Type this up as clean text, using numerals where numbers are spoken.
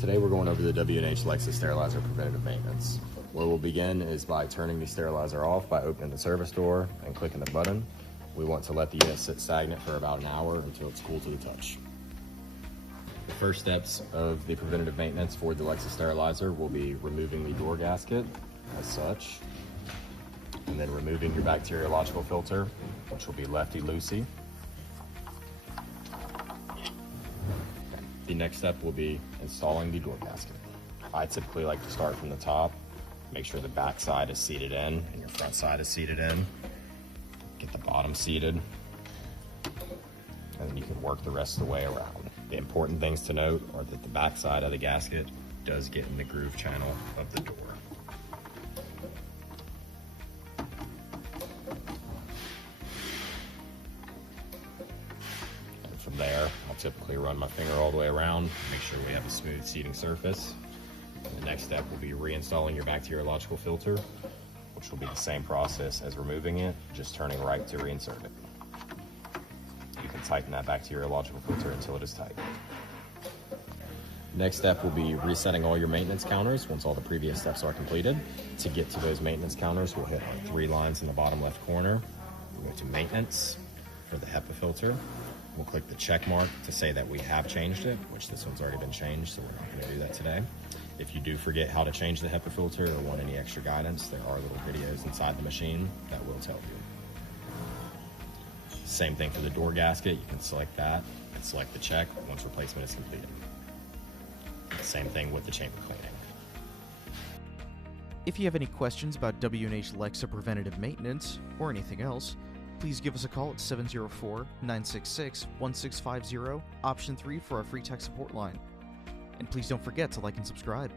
Today we're going over the W&H Lexa Sterilizer preventative maintenance. Where we'll begin is by turning the sterilizer off by opening the service door and clicking the button. We want to let the unit sit stagnant for about an hour until it's cool to the touch. The first steps of the preventative maintenance for the Lexa Sterilizer will be removing the door gasket as such, and then removing your bacteriological filter, which will be lefty-loosey. The next step will be installing the door gasket. I typically like to start from the top, make sure the back side is seated in and your front side is seated in. Get the bottom seated, and then you can work the rest of the way around. The important things to note are that the back side of the gasket does get in the groove channel of the door. From there, I'll typically run my finger all the way around, make sure we have a smooth seating surface. The next step will be reinstalling your bacteriological filter, which will be the same process as removing it, just turning right to reinsert it. You can tighten that bacteriological filter until it is tight. Next step will be resetting all your maintenance counters once all the previous steps are completed. To get to those maintenance counters, we'll hit on 3 lines in the bottom left corner. We'll go to maintenance for the HEPA filter. We'll click the check mark to say that we have changed it, which this one's already been changed, so we're not going to do that today. If you do forget how to change the HEPA filter or want any extra guidance, there are little videos inside the machine that will tell you. Same thing for the door gasket. You can select that and select the check once replacement is completed. Same thing with the chamber cleaning. If you have any questions about W&H Lexa preventative maintenance or anything else, please give us a call at 704-966-1650, option 3 for our free tech support line. And please don't forget to like and subscribe.